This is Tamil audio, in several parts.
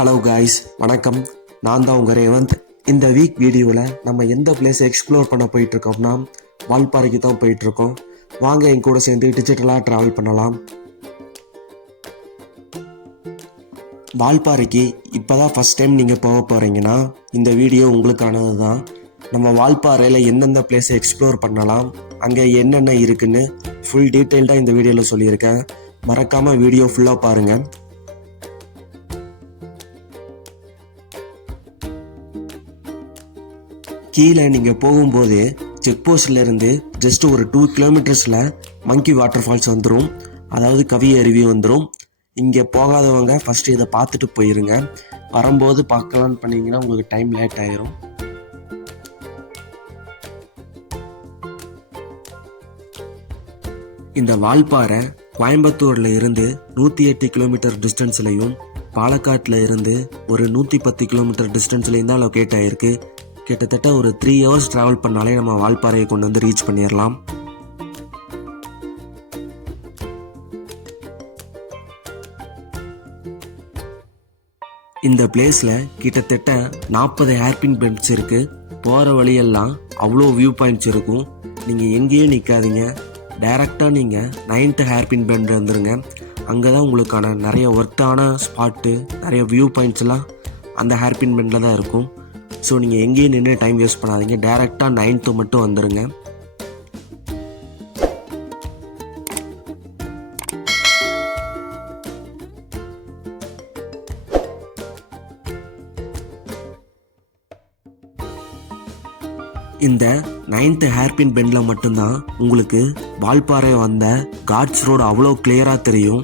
ஹலோ காய்ஸ், வணக்கம். நான் தான் உங்கள் ரேவந்த். இந்த வீக் வீடியோவில் நம்ம எந்த பிளேஸை எக்ஸ்ப்ளோர் பண்ண போயிட்டுருக்கோம்னா வால்பாறைக்கு தான் போயிட்டுருக்கோம். வாங்க என் கூட சேர்ந்து டிஜிட்டலாக ட்ராவல் பண்ணலாம். வால்பாறைக்கு இப்போ தான் ஃபஸ்ட் டைம் நீங்கள் போக போகிறீங்கன்னா இந்த வீடியோ உங்களுக்கானது தான். நம்ம வால்பாறையில் எந்தெந்த பிளேஸை எக்ஸ்ப்ளோர் பண்ணலாம், அங்கே என்னென்ன இருக்குன்னு ஃபுல் டீட்டெயில்டாக இந்த வீடியோவில் சொல்லியிருக்கேன். மறக்காமல் வீடியோ ஃபுல்லாக பாருங்கள். கீழே நீங்கள் போகும்போது செக் போஸ்ட்லேருந்து ஜஸ்ட் ஒரு 2 கிலோமீட்டர்ஸில் மங்கி வாட்டர் ஃபால்ஸ் வந்துடும், அதாவது கவி அருவி வந்துடும். இங்கே போகாதவங்க ஃபஸ்ட்டு இதை பார்த்துட்டு போயிருங்க. வரும்போது பார்க்கலான்னு பண்ணிங்கன்னா உங்களுக்கு டைம் லேட் ஆயிரும். இந்த வால்பாறை கோயம்புத்தூரில் இருந்து 108 கிலோமீட்டர் டிஸ்டன்ஸ்லையும் பாலக்காட்டில் இருந்து ஒரு 110 கிலோமீட்டர் டிஸ்டன்ஸ்லையும் தான் லொக்கேட் ஆகிருக்கு. கிட்டத்தட்ட ஒரு 3 ஹவர்ஸ் ட்ராவல் பண்ணாலே நம்ம வால்பாறையை கொண்டு வந்து ரீச் பண்ணிடலாம். இந்த பிளேஸில் கிட்டத்தட்ட 40 ஹேர்பின் பெண்ட்ஸ் இருக்குது. போகிற வழியெல்லாம் அவ்வளோ வியூ பாயிண்ட்ஸ் இருக்கும். நீங்கள் எங்கேயும் நிற்காதீங்க, டைரெக்டாக நீங்கள் 9th ஹேர்பின் பெண்ட் வந்துடுங்க. அங்கே தான் உங்களுக்கான நிறைய ஒர்த்தான ஸ்பாட்டு, நிறைய வியூ பாயிண்ட்ஸ்லாம் அந்த ஹேர்பின் பெண்டில் தான் இருக்கும். ஸோ நீங்கள் எங்கேயும் நின்று டைம் வேஸ்ட் பண்ணாதீங்க, டைரெக்டாக 9th மட்டும் வந்துடுங்க. இந்த 9th ஹேர்பின் பெண்டில் மட்டும்தான் உங்களுக்கு வால்பாறை வந்த காட்ஸ் ரோடு அவ்வளோ கிளியராக தெரியும்.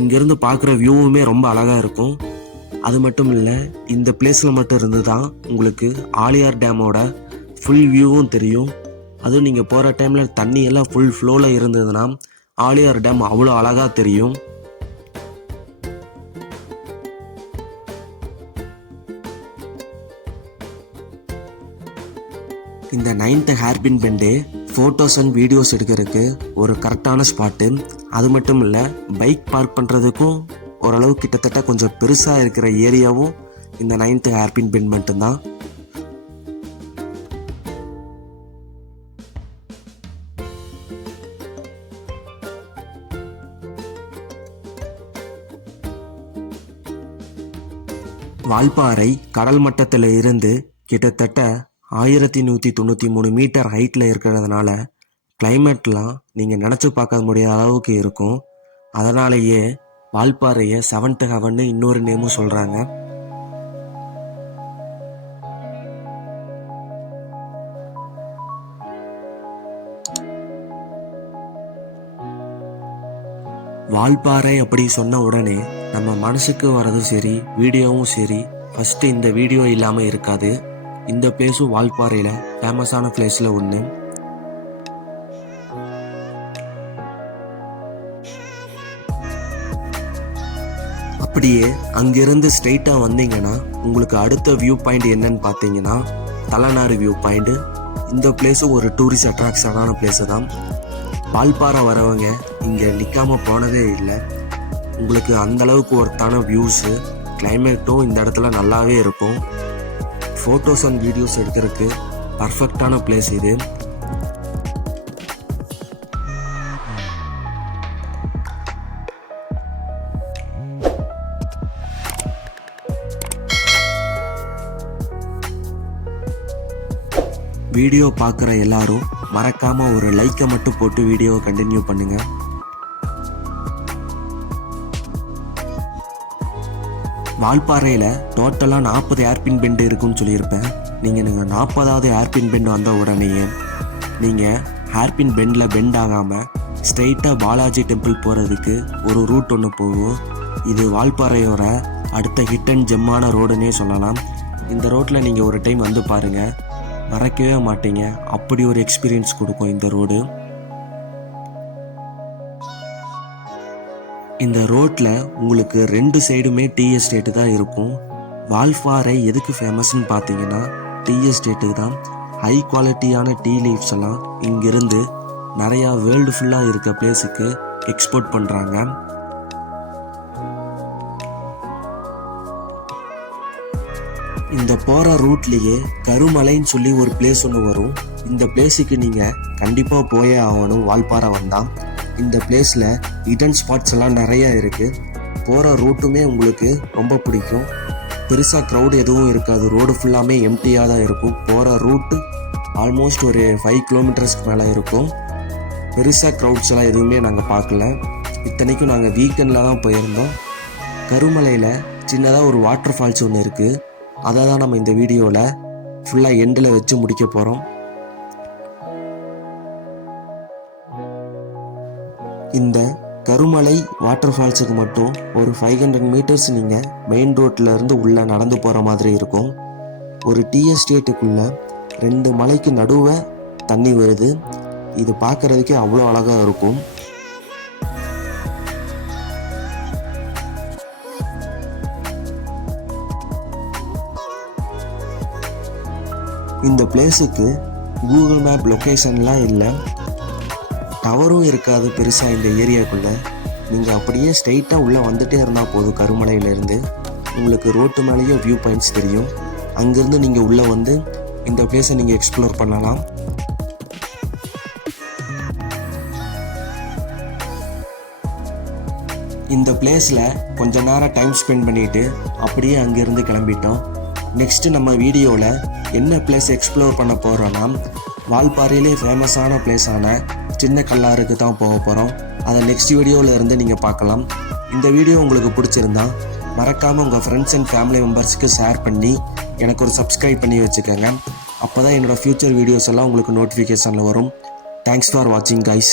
இங்கேருந்து பார்க்குற வியூவுமே ரொம்ப அழகாக இருக்கும். அது மட்டும் இல்லை, இந்த பிளேஸில் மட்டும் இருந்து தான் உங்களுக்கு ஆலியார் டேமோட ஃபுல் வியூவும் தெரியும். அதுவும் நீங்கள் போகிற டைமில் தண்ணி எல்லாம் ஃபுல் ஃப்ளோவில் இருந்ததுன்னா ஆலியார் டேம் அவ்வளோ அழகாக தெரியும். இந்த 9th hairpin bend photos and videos எடுக்கிறதுக்கு ஒரு கரெக்டான ஸ்பாட்டு. அது மட்டும் இல்லை, பைக் பார்க் பண்ணுறதுக்கும் ஓரளவு கிட்டத்தட்ட கொஞ்சம் பெருசாக இருக்கிற ஏரியாவும் இந்த 9th ஹேர்பின் பெண்ட் மட்டும்தான். வால்பாறை கடல் மட்டத்தில் இருந்து கிட்டத்தட்ட 1193 மீட்டர் ஹைட்டில் இருக்கிறதுனால கிளைமேட்லாம் நீங்கள் நினச்சி பார்க்க முடியாத அளவுக்கு இருக்கும். அதனாலேயே வால்பாறையை 7th ஹெவன்னு இன்னொரு நேமும் சொல்கிறாங்க. வால்பாறை அப்படி சொன்ன உடனே நம்ம மனசுக்கு வர்றதும் சரி, வீடியோவும் சரி, ஃபஸ்ட்டு இந்த வீடியோ இல்லாமல் இருக்காது. இந்த பிளேஸும் வால்பாறையில் ஃபேமஸான பிளேஸில் ஒன்று. அப்படியே அங்கிருந்து ஸ்ட்ரெயிட்டாக வந்தீங்கன்னா உங்களுக்கு அடுத்த வியூ பாயிண்ட் என்னன்னு பார்த்தீங்கன்னா தலைநாறு வியூ பாயிண்ட். இந்த பிளேஸு ஒரு டூரிஸ்ட் அட்ராக்ஷனான பிளேஸு தான். வால்பாறை வரவங்க இங்கே நிற்காமல் போனதே இல்லை. உங்களுக்கு அந்தளவுக்கு ஒர்த்தான வியூஸு, கிளைமேட்டும் இந்த இடத்துல நல்லாவே இருக்கும். ஃபோட்டோஸ் அண்ட் வீடியோஸ் எடுக்கிறதுக்கு பர்ஃபெக்டான பிளேஸ் இது. வீடியோ பார்க்குற எல்லாரும் மறக்காமல் ஒரு லைக்கை மட்டும் போட்டு வீடியோவை கண்டினியூ பண்ணுங்கள். வால்பாறையில் டோட்டலாக 40 ஹேர்பின் பெண்டு இருக்குன்னு சொல்லியிருப்பேன். நீங்கள் 40வது ஹேர்பின் பெண்ட் வந்த உடனேயே நீங்கள் ஹேர்பின் பெண்டில் பெண்ட் ஆகாமல் ஸ்ட்ரெயிட்டாக பாலாஜி டெம்பிள் போகிறதுக்கு ஒரு ரூட் ஒன்று போகும். இது வால்பாறையோட அடுத்த ஹிட் அண்ட் ஜெம்மான ரோடுன்னே சொல்லலாம். இந்த ரோட்டில் நீங்கள் ஒரு டைம் வந்து பாருங்கள், மறக்கவே மாட்டீங்க. அப்படி ஒரு எக்ஸ்பீரியன்ஸ் கொடுக்கும் இந்த ரோடு. இந்த ரோட்டில் உங்களுக்கு 2 சைடுமே டீ எஸ்டேட்டு தான் இருக்கும். வால்பாறை எதுக்கு ஃபேமஸ்ன்னு பார்த்தீங்கன்னா டீ எஸ்டேட்டுக்கு தான். ஹை குவாலிட்டியான டீ லீவ்ஸ் எல்லாம் இங்கிருந்து நிறையா வேர்ல்டு ஃபுல்லாக இருக்க பிளேஸுக்கு எக்ஸ்போர்ட் பண்ணுறாங்க. இந்த போகிற ரூட்லேயே கருமலைன்னு சொல்லி ஒரு பிளேஸ் ஒன்று வரும். இந்த பிளேஸுக்கு நீங்கள் கண்டிப்பாக போயே ஆகணும். வால்பாறை வந்தால் இந்த பிளேஸில் ஹிடன் ஸ்பாட்ஸ் எல்லாம் நிறையா இருக்குது. போகிற ரூட்டுமே உங்களுக்கு ரொம்ப பிடிக்கும். பெருசாக க்ரௌடு எதுவும் இருக்காது. ரோடு ஃபுல்லாமே எம்டியாக தான் இருக்கும். போகிற ரூட்டு ஆல்மோஸ்ட் ஒரு 5 கிலோமீட்டர்ஸ்க்கு மேலே இருக்கும். பெருசாக க்ரௌட்ஸ் எல்லாம் எதுவுமே நாங்கள் பார்க்கல. இத்தனைக்கும் நாங்கள் வீக்கெண்டில் தான் போயிருந்தோம். கருமலையில் சின்னதாக ஒரு வாட்டர் ஃபால்ஸ் ஒன்று இருக்குது. அதை தான் நம்ம இந்த வீடியோவில் ஃபுல்லாக எண்டில் வச்சு முடிக்க போகிறோம். இந்த கருமலை வாட்டர் ஃபால்ஸுக்கு மட்டும் ஒரு 500 மீட்டர்ஸ் நீங்கள் மெயின் ரோட்டில் இருந்து உள்ளே நடந்து போகிற மாதிரி இருக்கும். ஒரு டீ எஸ்டேட்டுக்குள்ளே 2 மலைக்கு நடுவே தண்ணி வருது. இது பார்க்குறதுக்கே அவ்வளோ அழகாக இருக்கும். இந்த பிளேஸுக்கு கூகுள் மேப் லொக்கேஷன்லாம் இல்லை, டவரும் இருக்காது பெருசாக இந்த ஏரியாக்குள்ளே. நீங்கள் அப்படியே ஸ்ட்ரெயிட்டாக உள்ளே வந்துகிட்டே இருந்தால் போதும். கருமலையிலேருந்து உங்களுக்கு ரோட்டு மேலேயே வியூ பாயிண்ட்ஸ் தெரியும். அங்கேருந்து நீங்கள் உள்ளே வந்து இந்த பிளேஸை நீங்கள் எக்ஸ்ப்ளோர் பண்ணலாம். இந்த பிளேஸில் கொஞ்ச நேரம் டைம் ஸ்பெண்ட் பண்ணிவிட்டு அப்படியே அங்கேருந்து கிளம்பிட்டோம். நெக்ஸ்ட்டு நம்ம வீடியோவில் என்ன பிளேஸ் எக்ஸ்ப்ளோர் பண்ண போகிறோன்னா, வால்பாறையிலே ஃபேமஸான பிளேஸான சின்ன கல்லாருக்கு தான் போக போகிறோம். அதை நெக்ஸ்ட் வீடியோவில் இருந்து நீங்கள் பார்க்கலாம். இந்த வீடியோ உங்களுக்கு பிடிச்சிருந்தா மறக்காமல் உங்கள் ஃப்ரெண்ட்ஸ் அண்ட் ஃபேமிலி மெம்பர்ஸுக்கு ஷேர் பண்ணி எனக்கு ஒரு சப்ஸ்கிரைப் பண்ணி வச்சுக்கோங்க. அப்போ தான் என்னோடய ஃப்யூச்சர் வீடியோஸ் எல்லாம் உங்களுக்கு நோட்டிஃபிகேஷனில் வரும். தேங்க்ஸ் ஃபார் வாட்சிங் கைஸ்.